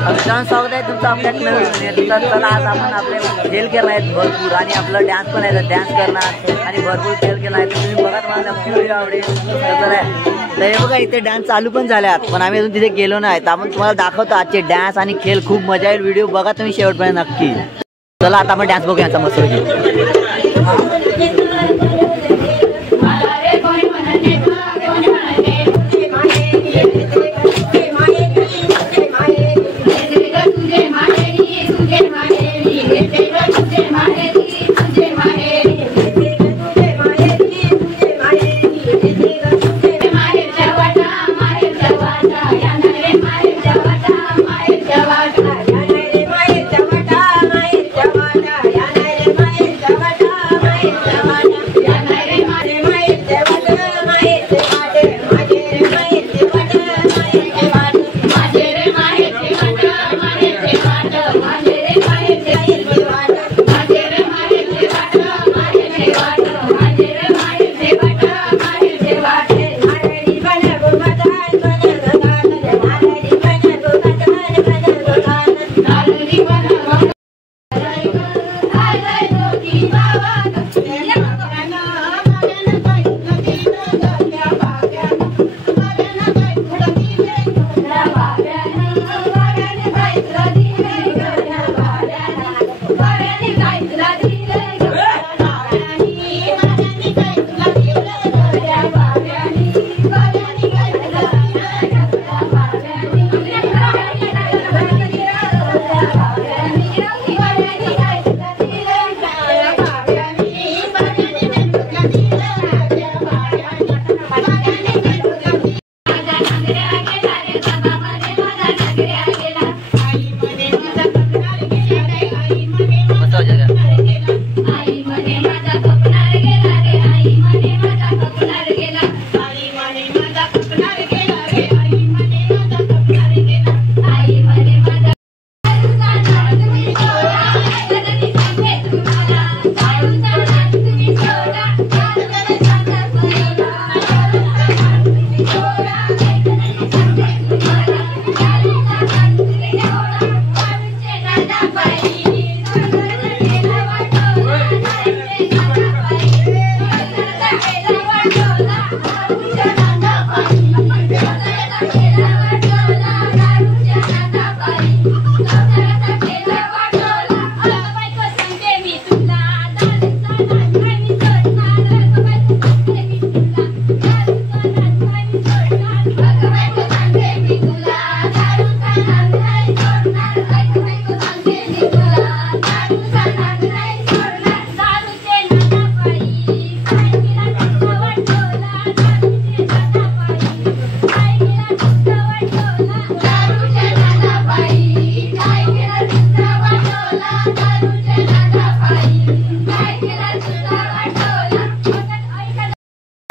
मित्रांनो स्वागत आहे तुमचं आपल्या चला आज आपण आपले खेळ केला आहेत भरपूर आणि आपला डान्स पण आहे डान्स करणार आणि भरपूर खेळ केला आहे तुम्ही बघा तुम्हाला नक्की व्हिडिओ आवडेल तर हे बघा इथे डान्स चालू पण झाल्यात पण आम्ही अजून तिथे गेलो नाही तर आपण तुम्हाला दाखवतो आजचे डान्स आणि खेळ खूप मजा येईल व्हिडिओ बघा तुम्ही शेवटपर्यंत नक्की चला आता आपण डान्स बघूया मस्त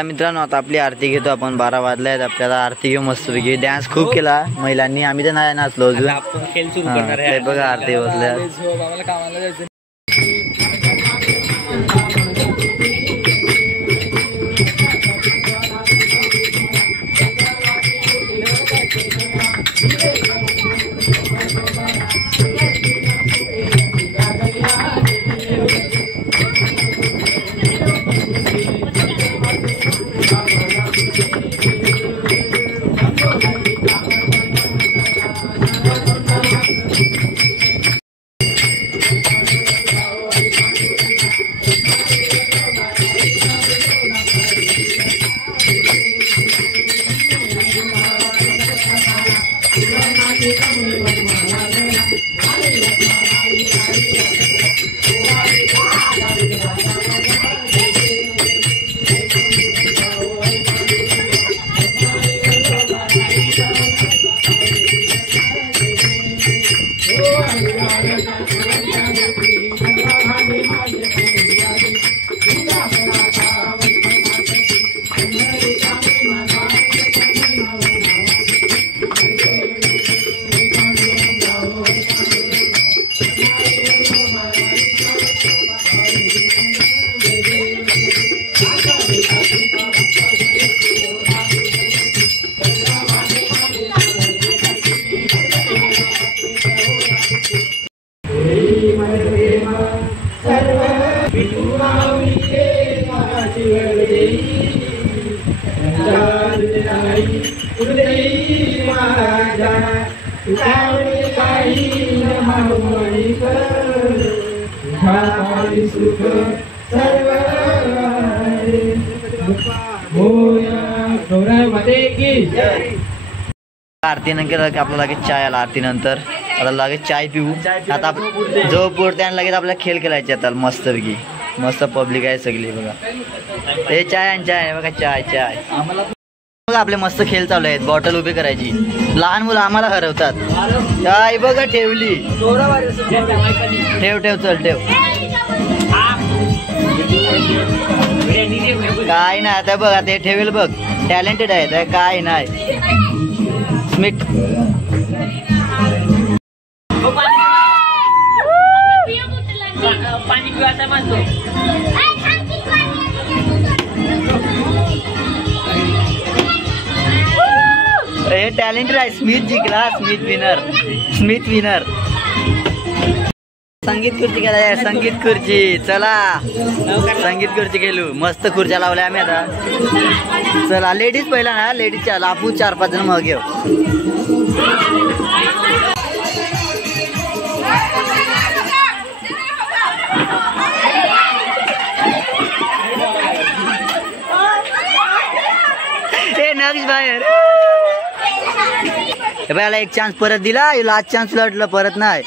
मित्रांनो आता आपली आरती घेतो आपण 12 वाजले आहेत आपल्याला आरती घेऊ मस्तपैकी डान्स खूप केला महिलांनी आम्ही तर नाही नाचलो अजून आपण खेळ सुरू करणार आहे बघा आरती बसल्या आम्हाला कामाला जायचं देई माझ्या तुझ्यावरी काही मावळी कर तुझ्या सुख सर्व गौरवमध्ये की आरती नंतर आपल्याला लगेच चाय आला. आरती नंतर आता लगेच चाय पिऊ. आता जो पुरते आणि लगेच आपल्याला खेळ खेळायचे आता मस्त पैकी. मस्त पब्लिक आहे सगळी बघा. हे चाय आणि चाय आहे बघा. चाय चाय बघा आपले मस्त खेळ चालू आहेत. बॉटल उभी करायची. लहान मुलं आम्हाला हरवतात. चाय बघा ठेवली. ठेव ठेव चल ठेव. काय नाही आता बघा ते ठेवेल बघ. टॅलेंटेड आहे काय नाही. स्मिथ पाणी पिवायचं म्हणतो. हे टॅलेंटेड आहे. स्मिथ जिंकला. Smith winner. संगीत खुर्ची गेला. संगीत खुर्ची चला. संगीत खुर्ची गेलो. मस्त खुर्च्या लावल्या आम्ही आता. चला लेडीज पहिला ना. लेडीजच्या लापू 4-5 जण मग घेऊ. नक्ष बाहेर याला एक चान्स परत दिला. लास्ट चान्स लढलं परत नाही.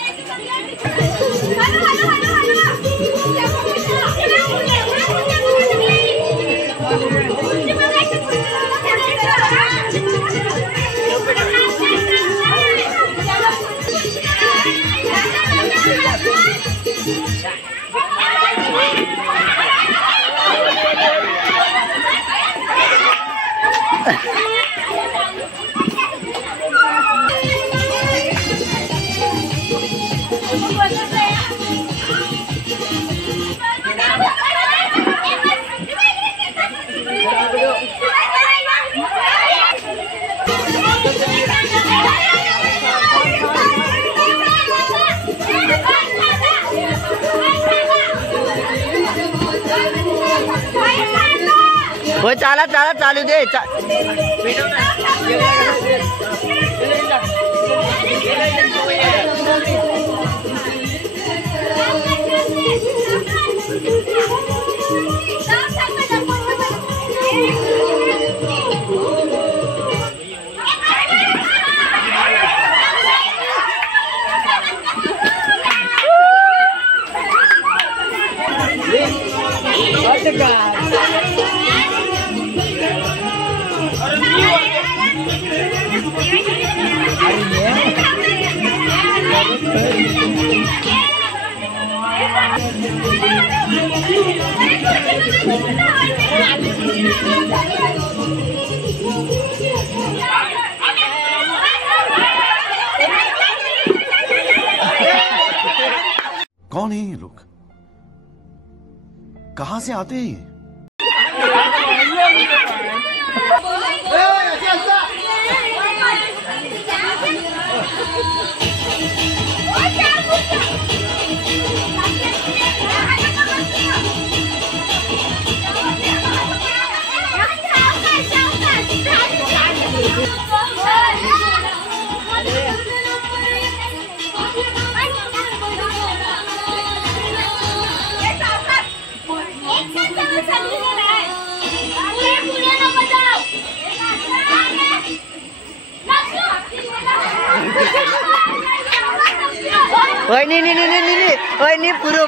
हो चाला चाला चालू दे. कौन है ये लोग? कहां से आते हैं? ओय नी ओय नी पुरो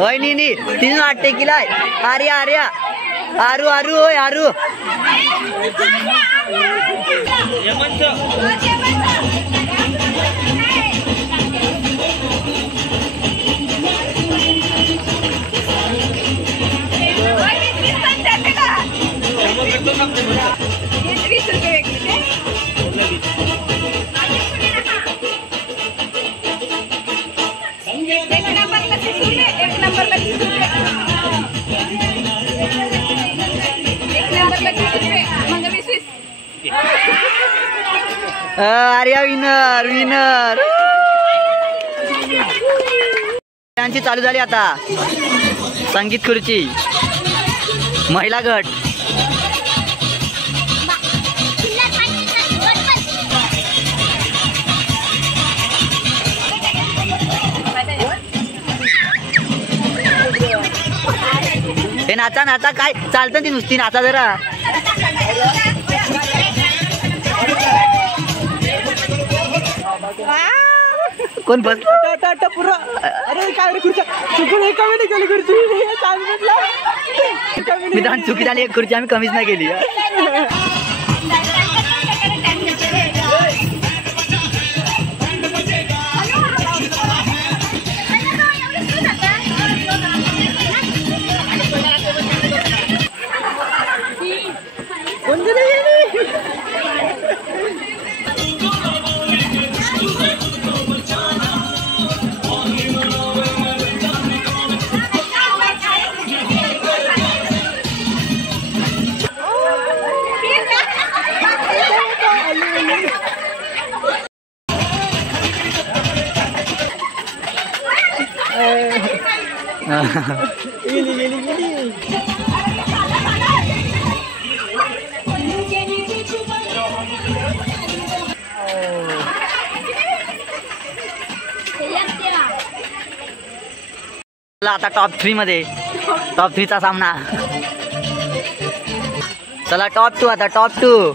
ओय नी तीन आटे किला आर्या आरू ओय आरू आर्या विनर विनर. त्यांची चालू झाली आता संगीत खुर्ची महिला गट. हे नाचा नाचा काय चालतं ती नुसती नाचा जरा. कोण बस पुरा. अरे काय रे खुर्च्या चुकून एका वेळी गेली खुर्ची. निदान चुकी झाली एक खुर्ची आम्ही कमीच नाही केली. आता टॉप 3 मध्ये टॉप 3 चा सामना. चला टॉप 2 आता टॉप 2.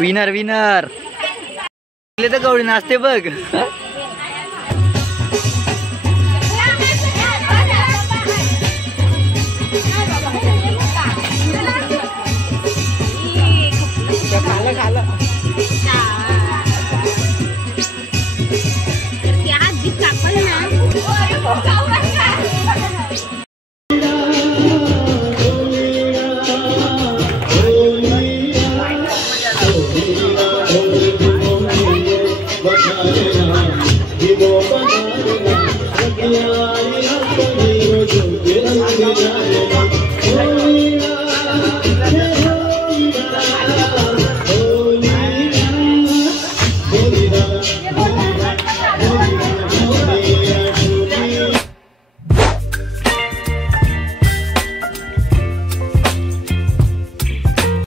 Winner winner. तर गवळी नाचते बघ.